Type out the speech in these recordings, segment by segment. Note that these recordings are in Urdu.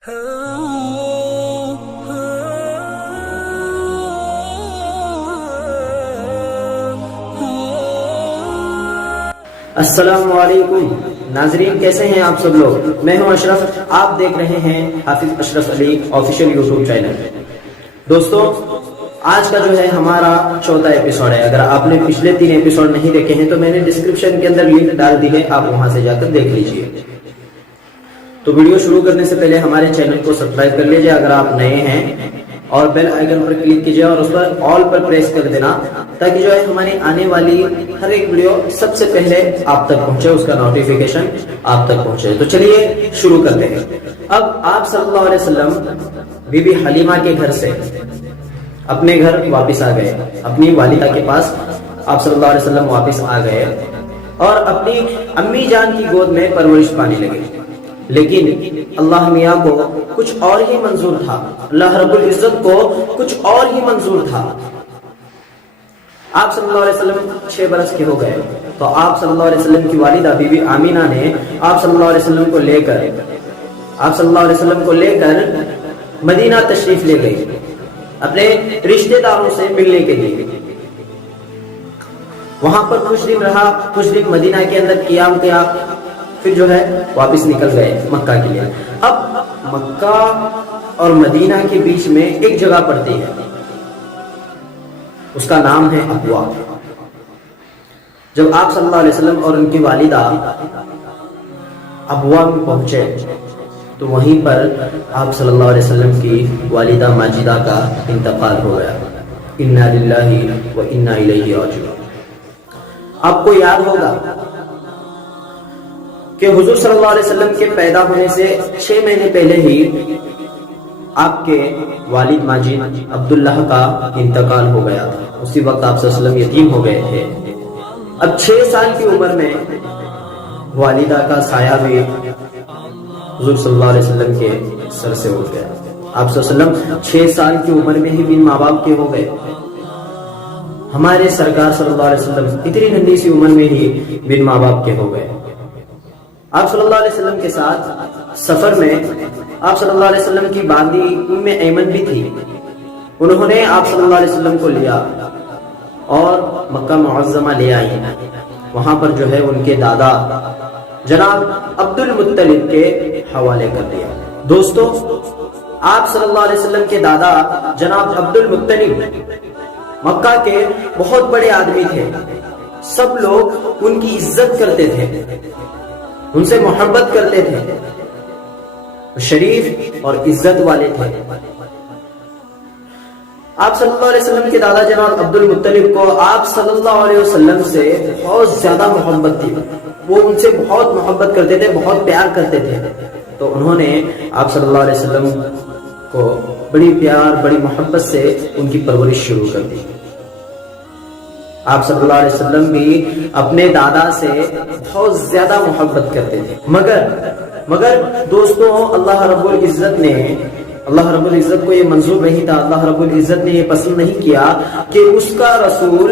السلام علیکم ناظرین، کیسے ہیں آپ سب لوگ؟ میں ہوں اشرف، آپ دیکھ رہے ہیں حافظ Ashraf Ali official YouTube channel. دوستو، آج کا جو ہے ہمارا چوتھا ایپیسوڈ ہے۔ اگر آپ نے پچھلے 3 ایپیسوڈ نہیں دیکھے ہیں تو میں نے ڈسکرپشن کے اندر لنک ڈال دی ہے، آپ وہاں سے جا کر دیکھ لیجئے۔ تو ویڈیو شروع کرنے سے پہلے ہمارے چینل کو سبسکرائب کر لیجئے اگر آپ نئے ہیں، اور بیل آئیکن پر کلک کیجئے اور اس پر آل پر پریس کر دینا، تاکہ جو ہے ہماری آنے والی ہر ایک ویڈیو سب سے پہلے آپ تک پہنچے، اس کا نوٹیفیکیشن آپ تک پہنچے۔ تو چلیے شروع کرتے ہیں۔ اب آپ صلی اللہ علیہ وسلم بی بی حلیمہ کے گھر سے اپنے گھر واپس آ گئے، اپنی والدہ کے پاس آپ صلی اللہ علیہ وسلم واپس آ گئے اور اپنی امی جان کی گود میں پرورش پانے لگے۔ لیکن اللہ میاں کو کچھ اور ہی منظور تھا، اللہ رب العزت کو کچھ اور ہی منظور تھا۔ آپ صلی اللہ علیہ وسلم 6 برس کے ہو گئے تو آپ صلی اللہ علیہ وسلم کی والدہ بی بی آمینہ نے آپ صلی اللہ علیہ وسلم کو لے کر مدینہ تشریف لے گئی، اپنے رشتہ داروں سے ملنے کے لیے۔ وہاں پر کچھ دن رہا، کچھ دن مدینہ کے اندر قیام کیا، پھر جو ہے واپس نکل گئے مکہ کے لیے۔ اب مکہ اور مدینہ کے بیچ میں ایک جگہ پڑتی ہے، اس کا نام ہے ابوا۔ جب آپ صلی اللہ علیہ وسلم اور ان کی والدہ ابوا میں پہنچے تو وہیں پر آپ صلی اللہ علیہ وسلم کی والدہ ماجدہ کا انتقال ہو گیا۔ انا للہ و انا الیہ راجعون۔ آپ کو یاد ہوگا کہ حضور صلی اللہ علیہ وسلم کے پیدا ہونے سے 6 مہینے پہلے ہی آپ کے والد ماجد عبداللہ کا انتقال ہو گیا تھا۔ اسی وقت آپ صلی اللہ علیہ وسلم یتیم ہو گئے تھے۔ اب 6 سال کی عمر میں والدہ کا سایہ بھی حضور صلی اللہ علیہ وسلم کے سر سے اٹھ گیا۔ آپ صلی اللہ علیہ وسلم 6 سال کی عمر میں ہی بن ماں باپ کے ہو گئے۔ ہمارے سرکار صلی اللہ علیہ وسلم اتنی ننھی سی عمر میں ہی بن ماں باپ کے ہو گئے۔ آپ صلی اللہ علیہ وسلم کے ساتھ سفر میں آپ صلی اللہ علیہ وسلم کی باندی ام ایمن بھی تھی۔ انہوں نے آپ صلی اللہ علیہ وسلم کو لیا اور مکہ معظمہ لے آئی۔ وہاں پر جو ہے ان کے دادا جناب عبد المطلب کے حوالے کر دیا۔ دوستو، آپ صلی اللہ علیہ وسلم کے دادا جناب عبد المطلب مکہ کے بہت بڑے آدمی تھے، سب لوگ ان کی عزت کرتے تھے، ان سے محبت کرتے تھے، شریف اور عزت والے تھے۔ آپ صلی اللہ علیہ وسلم کے دادا جناب عبد المطلب کو آپ صلی اللہ علیہ وسلم سے بہت زیادہ محبت تھی، وہ ان سے بہت محبت کرتے تھے، بہت پیار کرتے تھے۔ تو انہوں نے آپ صلی اللہ علیہ وسلم کو بڑی پیار، بڑی محبت سے ان کی پرورش شروع کر دی۔ آپ صلی اللہ علیہ وسلم بھی اپنے دادا سے بہت زیادہ محبت کرتے تھے، مگر دوستوں، اللہ رب العزت کو یہ منظور نہیں تھا، اللہ رب العزت نے یہ پسند نہیں کیا کہ اس کا رسول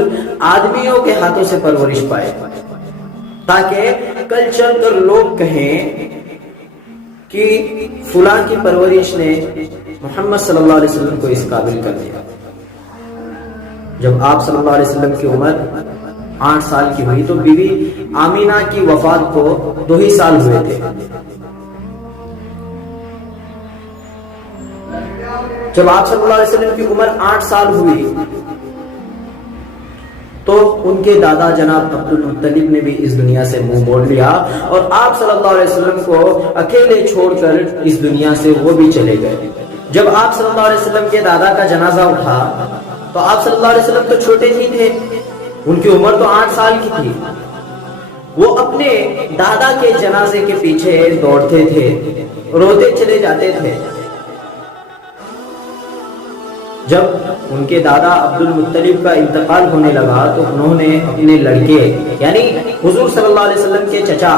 آدمیوں کے ہاتھوں سے پرورش پائے، تاکہ کل چل کر لوگ کہیں کہ فلاں کی پرورش نے محمد صلی اللہ علیہ وسلم کو اس قابل کر دیا۔ جب آپ صلی اللہ علیہ وسلم کی عمر 8 سال کی ہوئی تو بی بی آمینہ کی وفات کو 2 ہی سال ہوئے تھے۔ جب آپ صلی اللہ علیہ وسلم کی عمر 8 سال ہوئی تو ان کے دادا جناب عبد المطلب نے بھی اس دنیا سے منہ موڑ لیا اور آپ صلی اللہ علیہ وسلم کو اکیلے چھوڑ کر اس دنیا سے وہ بھی چلے گئے۔ جب آپ صلی اللہ علیہ وسلم کے دادا کا جنازہ اٹھا تو آپ صلی اللہ علیہ وسلم تو چھوٹے ہی تھے، ان کی عمر تو 8 سال کی تھی۔ وہ اپنے دادا کے جنازے کے پیچھے دوڑتے تھے، روتے چلے جاتے تھے۔ جب ان کے دادا عبد المطلب کا انتقال ہونے لگا تو انہوں نے اپنے لڑکے یعنی حضور صلی اللہ علیہ وسلم کے چچا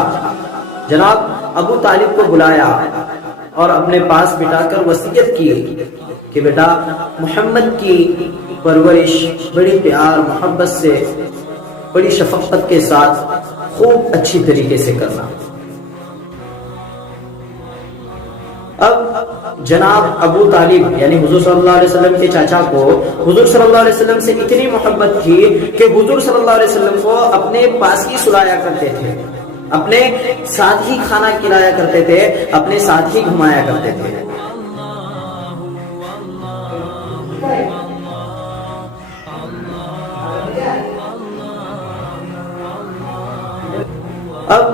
جناب ابو طالب کو بلایا اور اپنے پاس بٹھا کر وصیت کی کہ بیٹا محمد کی پرورش بڑی پیار محبت سے، بڑی شفقت کے ساتھ خوب اچھی طریقے سے کرنا۔ اب جناب ابو طالب یعنی حضور صلی اللہ علیہ وسلم کے چاچا کو حضور صلی اللہ علیہ وسلم سے اتنی محبت تھی کہ حضور صلی اللہ علیہ وسلم کو اپنے پاس ہی سلایا کرتے تھے، اپنے ساتھ ہی کھانا کھلایا کرتے تھے، اپنے ساتھ ہی گھمایا کرتے تھے۔ اب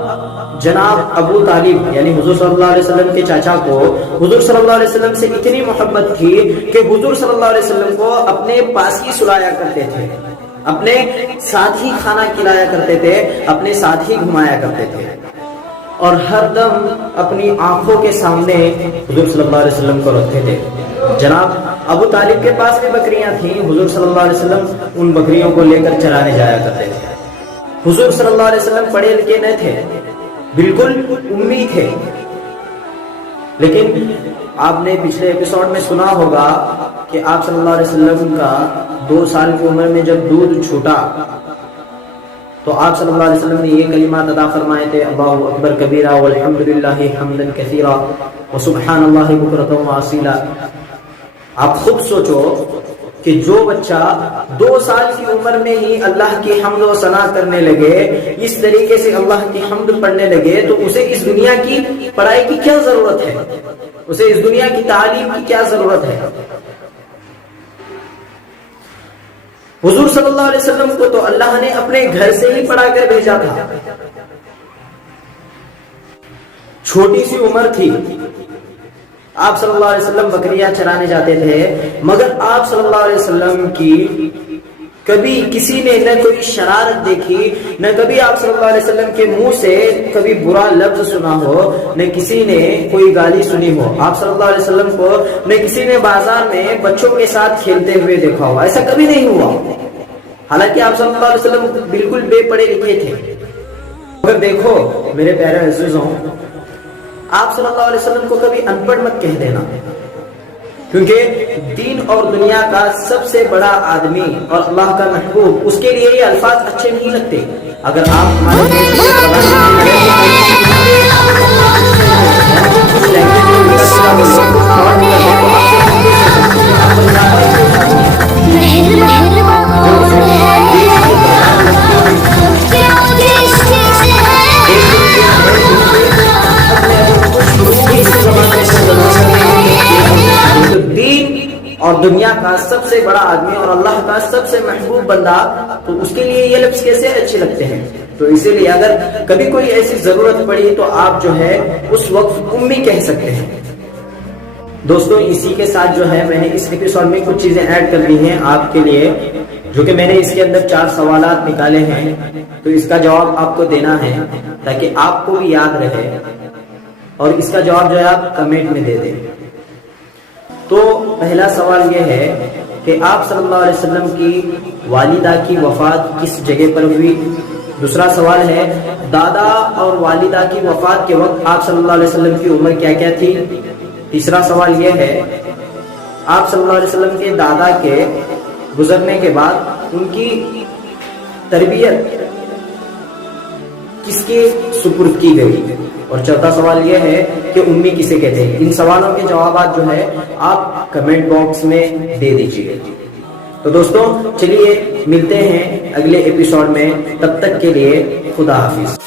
جناب ابو طالب یعنی حضور صلی اللہ علیہ وسلم کے چاچا کو حضور صلی اللہ علیہ وسلم سے اتنی محبت تھی کہ حضور صلی اللہ علیہ وسلم کو اپنے پاس ہی سلایا کرتے تھے، اپنے ساتھ ہی کھانا کھلایا کرتے تھے، اپنے ساتھ ہی گھمایا کرتے تھے، اور ہر دم اپنی آنکھوں کے سامنے حضور صلی اللہ علیہ وسلم کو رکھتے تھے۔ جناب ابو طالب کے پاس بھی بکریاں تھیں، حضور صلی اللہ علیہ وسلم ان بکریوں کو لے کر چرانے جایا کرتے تھے۔ حضور صلی اللہ علیہ وسلم پڑھے لکھے نہ تھے، بالکل امی تھے، لیکن آپ نے پچھلے ایپیسوڈ میں سنا ہوگا کہ آپ صلی اللہ علیہ وسلم کا 2 سال کی عمر میں جب دودھ چھوٹا تو آپ صلی اللہ علیہ وسلم نے یہ کلمات ادا فرمائے تھے، اللہ اکبر کبیرہ والحمدللہ حمدا کثیرا وسبحان اللہ بکرۃ واصیلا۔ آپ خود سوچو کہ جو بچہ 2 سال کی عمر میں ہی اللہ کی حمد و ثنا کرنے لگے، اس طریقے سے اللہ کی حمد پڑھنے لگے، تو اسے اس دنیا کی پڑھائی کی کیا ضرورت ہے؟ اسے اس دنیا کی تعلیم کی کیا ضرورت ہے؟ حضور صلی اللہ علیہ وسلم کو تو اللہ نے اپنے گھر سے ہی پڑھا کر بھیجا تھا۔ چھوٹی سی عمر تھی، آپ صلی اللہ علیہ وسلم بکریاں چرانے جاتے تھے، مگر آپ صلی اللہ علیہ وسلم کی کبھی کسی نے نہ کوئی شرارت دیکھی، نہ کبھی آپ صلی اللہ علیہ وسلم کے منہ سے کبھی برا لفظ سنا ہو، نہ کسی نے کوئی گالی سنی ہو۔ آپ صلی اللہ علیہ وسلم کو نہ کسی نے بازار میں بچوں کے ساتھ کھیلتے ہوئے دیکھا ہو، ایسا کبھی نہیں ہوا، حالانکہ آپ صلی اللہ علیہ وسلم بالکل بے پڑھے لکھے تھے۔ مگر دیکھو میرے پیارے عزیزوں، آپ صلی اللہ علیہ وسلم کو کبھی ان پڑھ مت کہہ دینا، کیونکہ دین اور دنیا کا سب سے بڑا آدمی اور اللہ کا محبوب، اس کے لیے یہ الفاظ اچھے نہیں لگتے۔ اگر آپ ہمارے اور دنیا کا سب سے بڑا آدمی اور اللہ کا سب سے محبوب بندہ، تو اس کے لیے یہ لفظ کیسے اچھے لگتے ہیں؟ تو اسی لیے اگر کبھی کوئی ایسی ضرورت پڑی تو آپ جو ہے اس وقت امی کہہ سکتے ہیں۔ دوستوں اسی کے ساتھ جو ہے میں نے اس ایپیسوڈ میں کچھ چیزیں ایڈ کر دی ہیں آپ کے لیے، جو کہ میں نے اس کے اندر 4 سوالات نکالے ہیں، تو اس کا جواب آپ کو دینا ہے تاکہ آپ کو بھی یاد رہے، اور اس کا جواب جو ہے آپ کمنٹ میں دے دیں۔ تو پہلا سوال یہ ہے کہ آپ صلی اللہ علیہ وسلم کی والدہ کی وفات کس جگہ پر ہوئی؟ دوسرا سوال ہے دادا اور والدہ کی وفات کے وقت آپ صلی اللہ علیہ وسلم کی عمر کیا کیا تھی؟ تیسرا سوال یہ ہے آپ صلی اللہ علیہ وسلم کے دادا کے گزرنے کے بعد ان کی تربیت کس کے سپرد کی گئی؟ اور چوتھا سوال یہ ہے کہ امی کسے کہتے ہیں؟ ان سوالوں کے جوابات جو ہے آپ کمنٹ باکس میں دے دیجیے۔ تو دوستوں چلیے ملتے ہیں اگلے ایپیسوڈ میں، تب تک کے لیے خدا حافظ۔